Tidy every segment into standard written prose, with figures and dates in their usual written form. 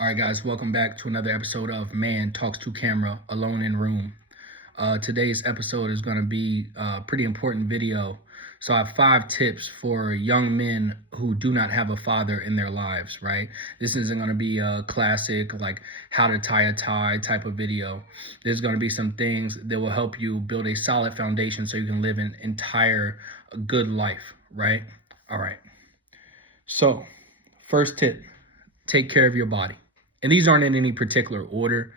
All right, guys, welcome back to another episode of Man Talks to Camera, Alone in Room. Today's episode is going to be a pretty important video. So I have 5 tips for young men who do not have a father in their lives, right? This isn't going to be a classic, like how to tie a tie type of video. There's going to be some things that will help you build a solid foundation so you can live an entire good life, right? All right. So, first tip, take care of your body. And these aren't in any particular order,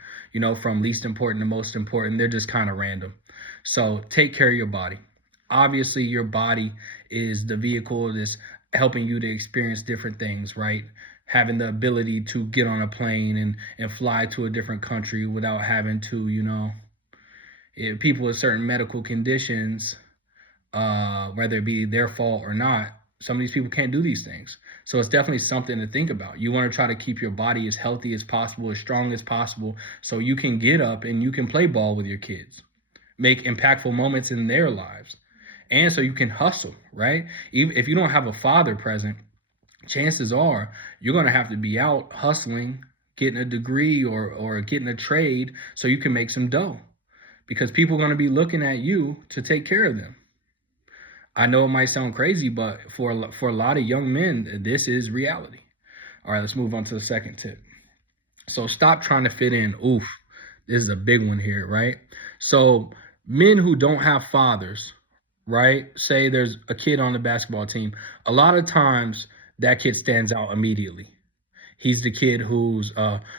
from least important to most important. They're just kind of random. So take care of your body. Obviously, your body is the vehicle that's helping you to experience different things, right? Having the ability to get on a plane and fly to a different country without having to, if people with certain medical conditions, whether it be their fault or not, some of these people can't do these things. So it's definitely something to think about. You want to try to keep your body as healthy as possible, as strong as possible, so you can get up and you can play ball with your kids, make impactful moments in their lives. And so you can hustle, right? Even if you don't have a father present, chances are you're going to have to be out hustling, getting a degree or getting a trade so you can make some dough, because people are going to be looking at you to take care of them. I know it might sound crazy, but for a lot of young men, this is reality. All right, let's move on to the second tip. So stop trying to fit in. Oof, this is a big one here, right? So men who don't have fathers, right? Say there's a kid on the basketball team. A lot of times that kid stands out immediately. He's the kid who's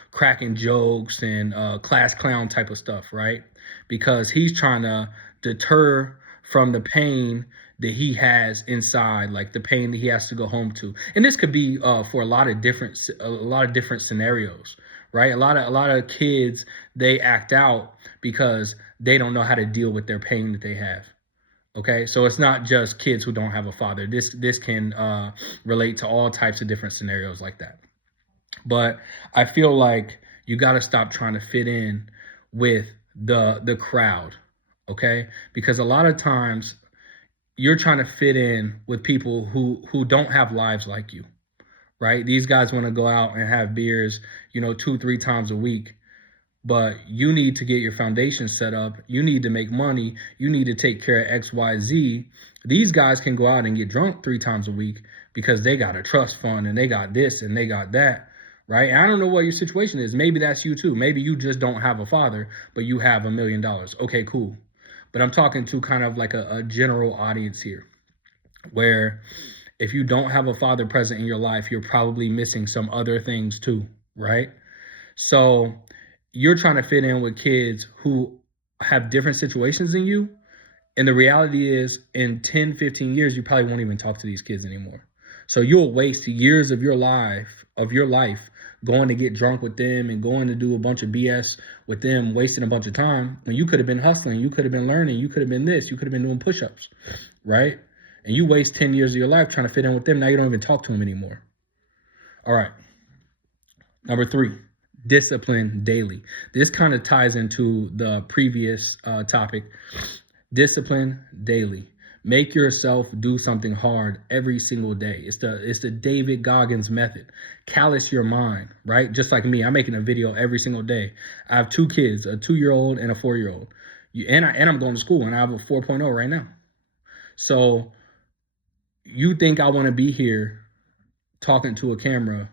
cracking jokes and class clown type of stuff, right? Because he's trying to deter from the pain that he has inside, like the pain that he has to go home to. And this could be for a lot of different scenarios, right? A lot of kids, they act out because they don't know how to deal with their pain that they have. Okay, so it's not just kids who don't have a father. This can relate to all types of different scenarios like that. But I feel like you got to stop trying to fit in with the crowd, okay? Because a lot of times you're trying to fit in with people who don't have lives like you, right? These guys want to go out and have beers, 2-3 times a week, but you need to get your foundation set up. You need to make money. You need to take care of X, Y, Z. These guys can go out and get drunk 3 times a week because they got a trust fund and they got this and they got that, right? And I don't know what your situation is. Maybe that's you too. Maybe you just don't have a father, but you have $1 million. Okay, cool. But I'm talking to kind of like a general audience here, where if you don't have a father present in your life, you're probably missing some other things too, right? So you're trying to fit in with kids who have different situations than you. And the reality is, in 10, 15 years, you probably won't even talk to these kids anymore. So you'll waste years of your life going to get drunk with them and going to do a bunch of BS with them, wasting a bunch of time when you could have been hustling, you could have been learning, you could have been this, you could have been doing push-ups, right? And you waste 10 years of your life trying to fit in with them. Now you don't even talk to them anymore. All right. Number 3, discipline daily. This kind of ties into the previous topic. Discipline daily. Make yourself do something hard every single day. It's the David Goggins method. Callous your mind, right? Just like me, I'm making a video every single day. I have 2 kids, a 2-year-old and a 4-year-old. And I'm going to school, and I have a 4.0 right now. So you think I want to be here talking to a camera,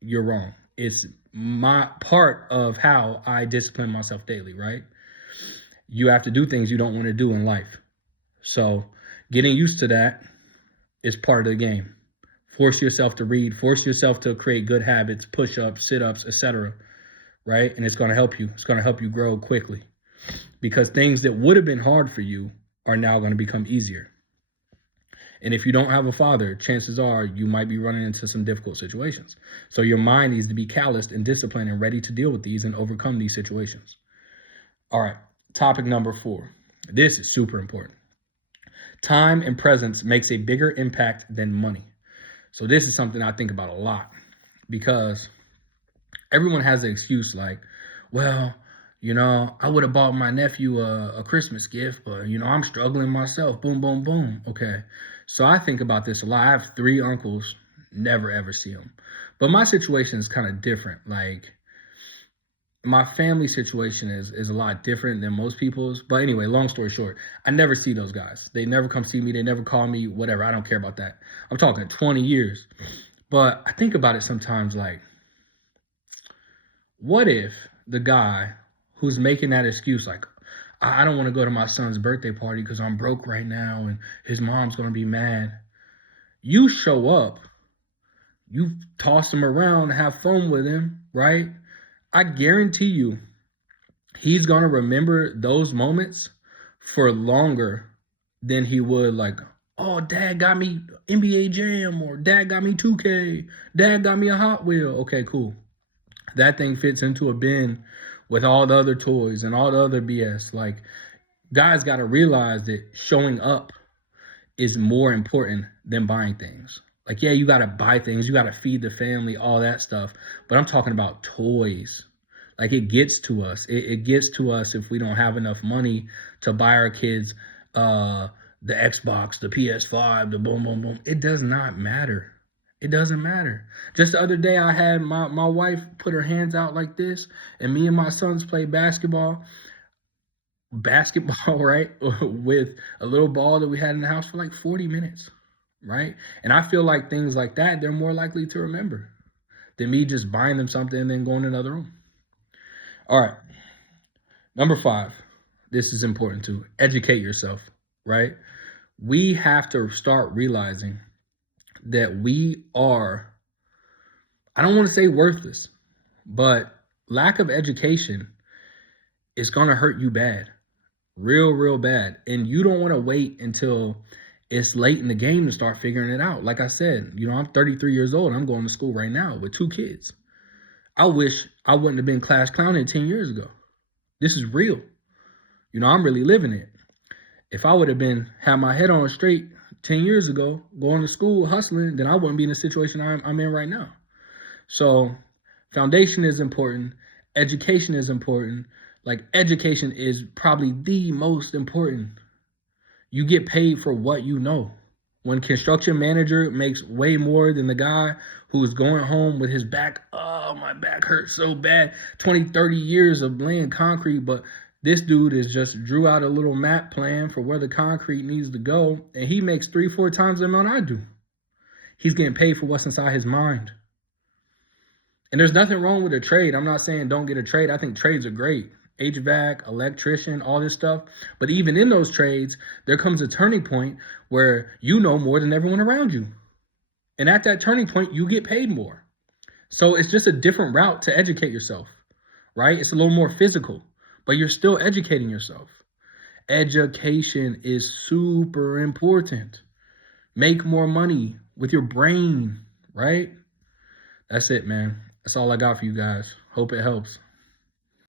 you're wrong. It's my part of how I discipline myself daily, right? You have to do things you don't want to do in life. So getting used to that is part of the game. Force yourself to read, force yourself to create good habits, push-ups, sit-ups, etc., right? And it's going to help you. It's going to help you grow quickly, because things that would have been hard for you are now going to become easier. And if you don't have a father, chances are you might be running into some difficult situations. So your mind needs to be calloused and disciplined and ready to deal with these and overcome these situations. All right, topic number 4. This is super important. Time and presence makes a bigger impact than money. So this is something I think about a lot, because everyone has an excuse like, well, I would have bought my nephew a Christmas gift, but, I'm struggling myself. Boom, boom, boom. Okay. So I think about this a lot. I have 3 uncles. never ever see them. But my situation is kind of different. Like, my family situation is a lot different than most people's. But anyway, long story short, I never see those guys. They never come see me. They never call me, whatever. I don't care about that. I'm talking 20 years. But I think about it sometimes, like, what if the guy who's making that excuse, like, I don't want to go to my son's birthday party because I'm broke right now and his mom's going to be mad. You show up, you toss him around, have fun with him, right? I guarantee you, he's going to remember those moments for longer than he would, like, oh, dad got me NBA Jam, or dad got me 2K, dad got me a Hot Wheel. Okay, cool. That thing fits into a bin with all the other toys and all the other BS. Like, guys got to realize that showing up is more important than buying things. Like, yeah, you got to buy things, you got to feed the family, all that stuff. But I'm talking about toys. Like, it gets to us. It gets to us if we don't have enough money to buy our kids the Xbox, the PS5, the boom, boom, boom. It does not matter. It doesn't matter. Just the other day, I had my wife put her hands out like this, and me and my sons played basketball, right, with a little ball that we had in the house for like 40 minutes, right? And I feel like things like that, they're more likely to remember than me just buying them something and then going to another room. All right. Number 5, this is important too. Educate yourself, right? We have to start realizing that we are, I don't want to say worthless, but lack of education is going to hurt you bad, real bad. And you don't want to wait until it's late in the game to start figuring it out. Like I said, I'm 33 years old. I'm going to school right now with 2 kids. I wish I wouldn't have been class clowning 10 years ago. This is real. I'm really living it. If I would have had my head on straight 10 years ago, going to school, hustling, then I wouldn't be in the situation I'm in right now. So foundation is important. Education is important. Like, education is probably the most important. You get paid for what you know. When construction manager makes way more than the guy who's going home with his back, oh, my back hurts so bad, 20, 30 years of laying concrete, but this dude is just drew out a little map plan for where the concrete needs to go, and he makes 3-4 times the amount I do. He's getting paid for what's inside his mind. And there's nothing wrong with a trade. I'm not saying don't get a trade. I think trades are great. HVAC, electrician, all this stuff. But even in those trades, there comes a turning point where you know more than everyone around you. And at that turning point, you get paid more. So it's just a different route to educate yourself, right? It's a little more physical, but you're still educating yourself. Education is super important. Make more money with your brain, right? That's it, man. That's all I got for you guys. Hope it helps.